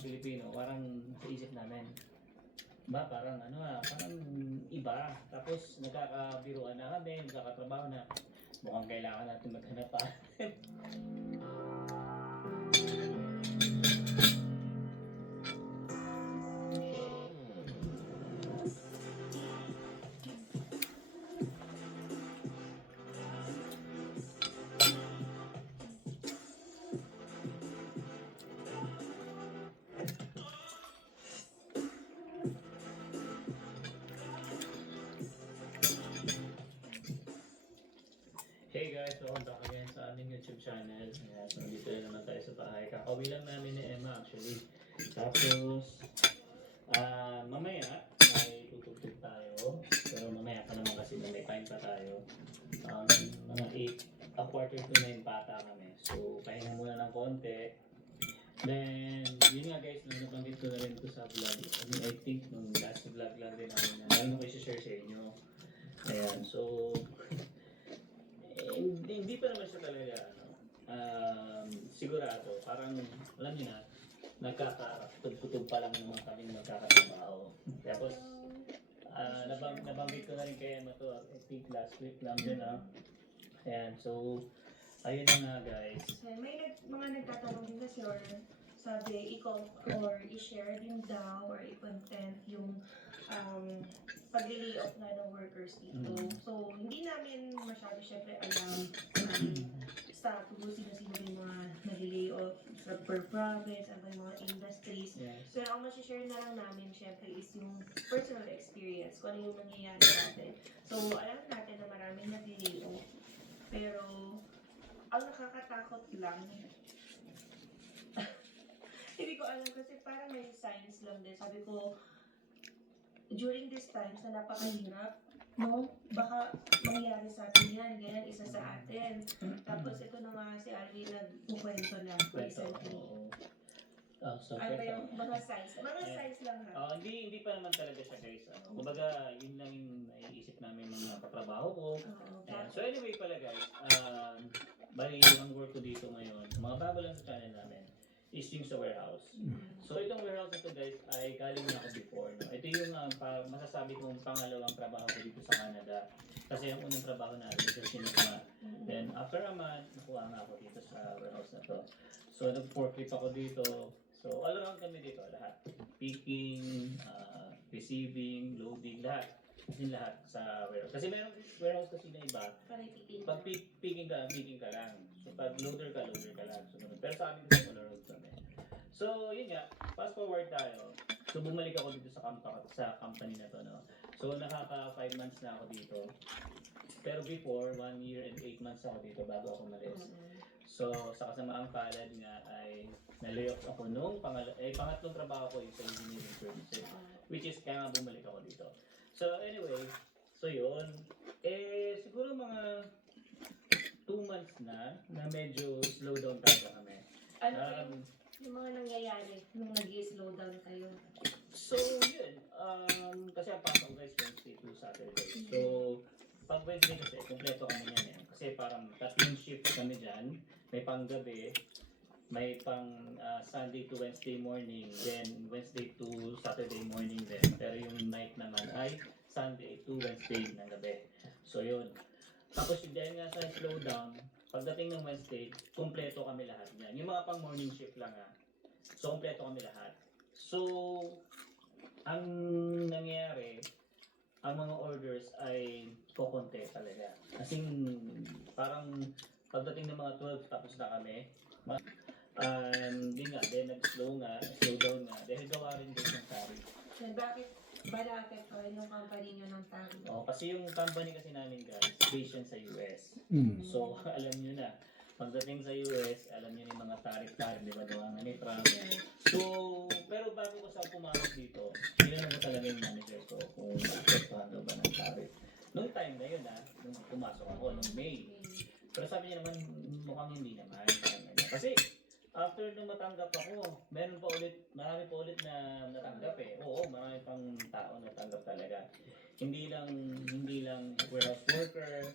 Pilipino, parang sa isip namin, ba parang parang iba. Tapos nagkakabiruan na kami, nagkakatrabaho na. Mukhang kailangan natin maghanap pa. Hey guys, welcome back again sa aming YouTube channel. Ayan, so dito na naman tayo sa bahay. Kakauwi lang namin ni Emma actually. Tapos, mamaya ay tutugtog tayo. Pero mamaya pa naman kasi may time pa tayo. Mga 8, a quarter to 9 pata kami. So, pahinga muna ng konti. Then, yun nga guys, nabanggit ko na rin ito sa vlog. I think, nung last vlog lang din namin na meron ko i-share sa inyo. Ayan, so, hindi pa naman siya talaga sigurado. Parang alam niyo na, nagkakatugtog pa lang naman kami magkakatrabaho. Tapos nabanggit ko na rin kay Emma to, I think last week lang din Ayan, so ayun na nga guys. May mga nagtatanong din kasi or sabi or i-share din daw or i-content yung pag-lay-off na ng workers dito. So, hindi namin masyado syempre alam status, sino-sino yung mga nag-lay-off sa per province, ano yung mga industries. Yes. So, ang masishare na lang namin syempre is yung personal experience, kung ano yung nangyayari natin. So, alam natin na maraming nag-lay-off. Pero, ang nakakatakot lang, hindi ko alam kasi parang may signs lang din. Sabi ko, during these times na napakahirap, no? Baka mangyari sa atin yan, ganyan, isa sa atin. Tapos ito na nga si Alvin nagkukwento na recently. Ano ba yung mga signs? Mga signs lang ha? Hindi pa naman talaga siya guys. Kumbaga, yun lang yung naiisip namin mga katrabaho ko. So anyway pala guys, bali ang work ko dito ngayon, mga bago lang sa channel namin, is yung sa warehouse. So itong warehouse na to guys ay galing na ako before. No? Ito yung masasabi kong pangalawang trabaho ko dito sa Canada. Kasi yung unang trabaho natin dito sa Sinigma. Then after a month, nakuha nga ako dito sa warehouse na to. So nag-forklift ako dito. So all around kami dito, lahat. Picking, receiving, loading, lahat. Yung lahat sa warehouse. Kasi merong warehouse kasi na iba. Pag picking ka lang. So pag loader ka lang. So, pero sa amin kasi all around kami. So yun nga, fast forward tayo. So bumalik ako dito sa company na to. No? So nakaka 5 months na ako dito. Pero before, 1 year and 8 months ako dito bago ako umalis. So sa kasamaang palad nga ay na-layoff ako nung pangatlong trabaho ko yung sa engineering services. Which is kaya nga bumalik ako dito. So anyway, so yun. Siguro mga 2 months na medyo slow down talaga kami. Yung mga nangyayari nung nag-slow down kayo? So yun, kasi ang pasok guys Wednesday to Saturday. So pag Wednesday kasi, kompleto kami yan eh. Kasi parang tatlong shift kami dyan. May pang gabi, may pang Sunday to Wednesday morning, then Wednesday to Saturday morning din. Pero yung night naman ay Sunday to Wednesday ng gabi. So yun. Tapos dahil nga sa slow down, pagdating ng Wednesday, kompleto kami lahat yan. Yung mga pang morning shift lang So kompleto kami lahat. So ang nangyayari, ang mga orders ay kokonti talaga. Kasi parang pagdating ng mga 12 tapos na kami. Hindi nga, then slow down nga. Dahil gawa rin din ng tariff. Bakit ba na-apektuhan yung company nyo ng tariff? Kasi yung company kasi namin guys, based yan sa US. So alam nyo na, pagdating sa US, alam nyo yung mga tariff, di ba daw ang Trump. So, pero bago ko sa pumasok dito, tinanong ko talaga yung manager ko kung maapektuhan daw ba ng tariff. Noong time na yun nung pumasok ako, noong May. Pero sabi niya naman, mukhang hindi naman. Kasi, after nung matanggap ako, marami pa ulit na natanggap eh. Oo, marami pang tao natanggap talaga. Hindi lang warehouse worker,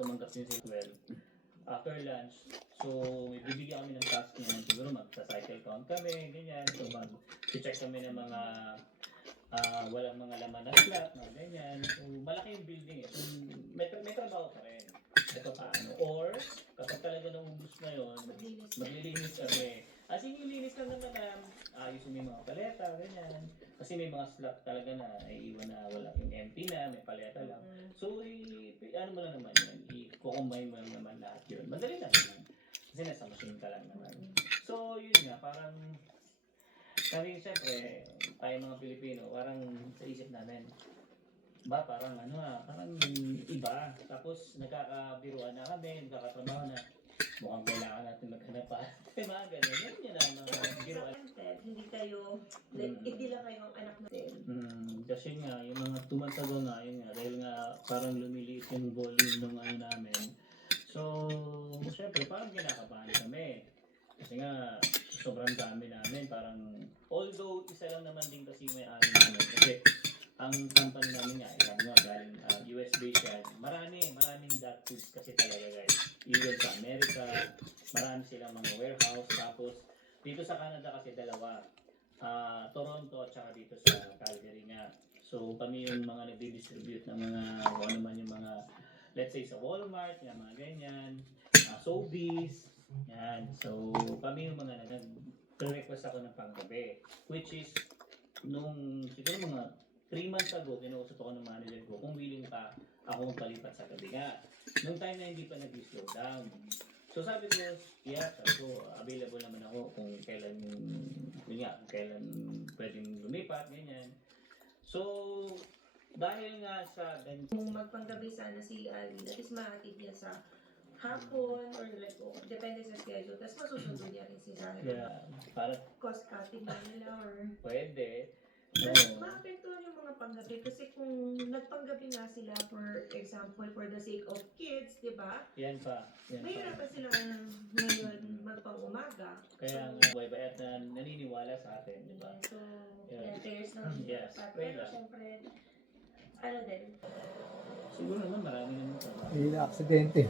tumanggap din si 12. after lunch. So, may bibigyan kami ng task niyan. Siguro magsa-cycle count kami, ganyan. So, mag-check kami ng mga walang mga laman na slot, mga ganyan. So, malaki yung building eh. So, may trabaho pa rin. Ito paano. Or, kapag talaga naubos na yun, maglilinis kami. As in, yung linis lang naman na ayusin mo yung mga paleta, ganyan. Kasi may mga slot talaga na naiiwan na wala yung empty na, may paleta lang. So, ano mo lang naman yan, i-combine mo lang naman lahat yun. Madali lang naman. Kasi nasa machine ka lang naman. So, yun nga, parang kami siyempre, tayo mga Pilipino, parang sa isip namin, parang parang iba. Tapos nagkakabiruan na kami, nagkakatrabaho na, mukhang kailangan natin maghanap pa. Mga ganun, yun ang mga biruan. Hindi kayo, hindi lang kayo ang anak natin. Kasi nga, yung mga 2 months ago nga, yun nga, dahil nga parang lumiliit yung volume ng namin. So, syempre, parang kinakabahan kami. Kasi nga, sobrang dami namin, parang, although isa lang naman din kasi may ari namin. Kasi, ang company namin nga, galing US based yan. Maraming dot foods kasi talaga guys. Even sa Amerika, marami silang mga warehouse. Tapos, dito sa Canada kasi dalawa. Toronto at saka dito sa Calgary nga. So, kami yung mga nagdi-distribute ng mga, kung ano man yung mga, let's say sa Walmart, yung mga ganyan, Sobeys, yan. So, kami yung mga nag-request ako ng panggabi. Which is, nung siguro mga 3 months ago, kinausap ako ng manager ko kung willing pa akong palipat sa gabi nga. Nung time na hindi pa nag-slow down. So sabi ko, sabi ko, available naman ako kung kailan, kung kailan pwedeng lumipat, ganyan. So, dahil nga sa ganyan. Kung magpanggabi sana si Alvin, at least mahatid niya sa hapon or like, depende sa schedule. Tapos masusundo niya rin si Sarah. Yeah, para Cost cutting na nila or... pwede. Maapektuhan yung mga panggabi kasi kung nagpanggabi nga sila for example for the sake of kids, di ba? Yan pa. Mahirap pa sila ngayon magpang-umaga. Kaya nga, buhay ba at naniniwala sa atin, di ba? So, there's no Yes, pero syempre, ano din, Siguro naman marami naman sa Hindi na aksidente.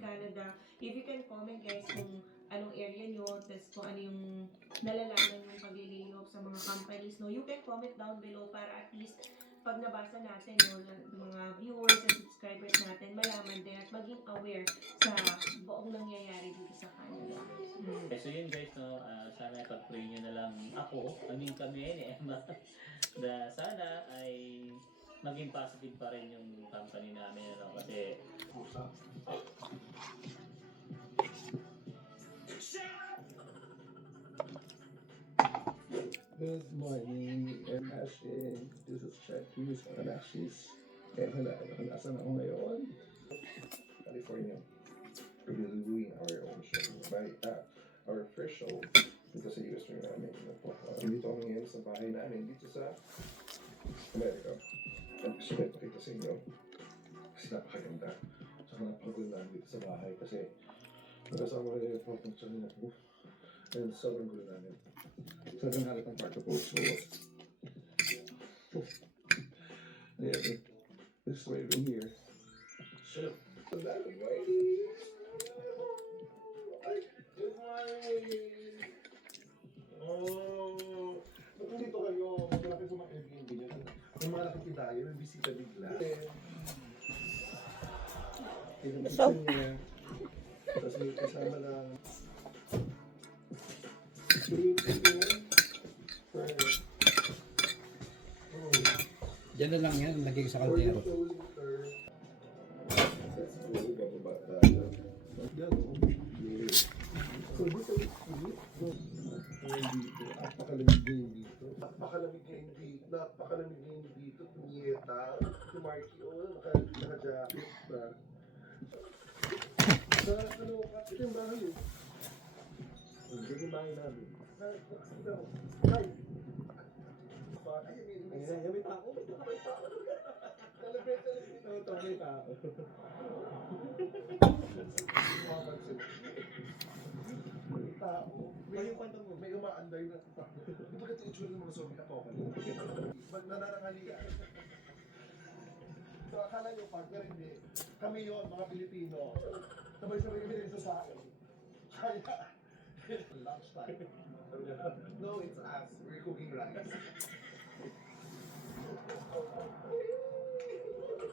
Canada. If you can comment guys kung anong area nyo, tapos kung ano yung nalalaman yung pag-layoff sa mga companies, no, you can comment down below para at least pag nabasa natin, no, mga viewers and subscribers natin, malaman din at maging aware sa buong nangyayari dito sa Canada. Okay, so yun guys, no, sana ipag-pray nyo na lang ako, kami ni Emma, na sana ay maging positive pa rin yung company namin, no, kasi Good morning, and Ashley. This is Chet Hughes and Ashley's. Nasaan ako ngayon? California. We'll be doing our own show. Our first show dito sa US rin namin. Dito kami ngayon sa bahay namin dito sa Amerika. At gusto ko ipakita sa inyo kasi napakaganda. Saka napakaganda dito sa bahay kasi magkasama rin yung pagpunta nila ko. And sobrang gulo namin. Sobrang halit ang part ko. So, ayan. This is my room here. So, good morning! Good morning! Oh! Ba't nandito kayo? Malaki sa mga Airbnb niyo. May mga laki tayo, may bisita bigla. Pinabisa niya. Tapos may kasama lang. Diyan na lang yan, lagay sa kaldero. Napakalamig ngayon dito. Napakalamig ngayon dito. Punyeta. Si Marky, naka-jacket ba? Ito yung bahay eh. Ito yung bahay namin. Ay! Ayan, may tao. May tao. Ito, may tao. May tao. May umaanday na tao. Di ba kasi itsura ng mga zombie apocalypse? Nanananghali ka. So, akala nyo, partner, hindi. Kami yun, mga Pilipino. Sabay-sabay kami rin sa akin. Kaya, lunchtime. No, it's us. We're cooking rice.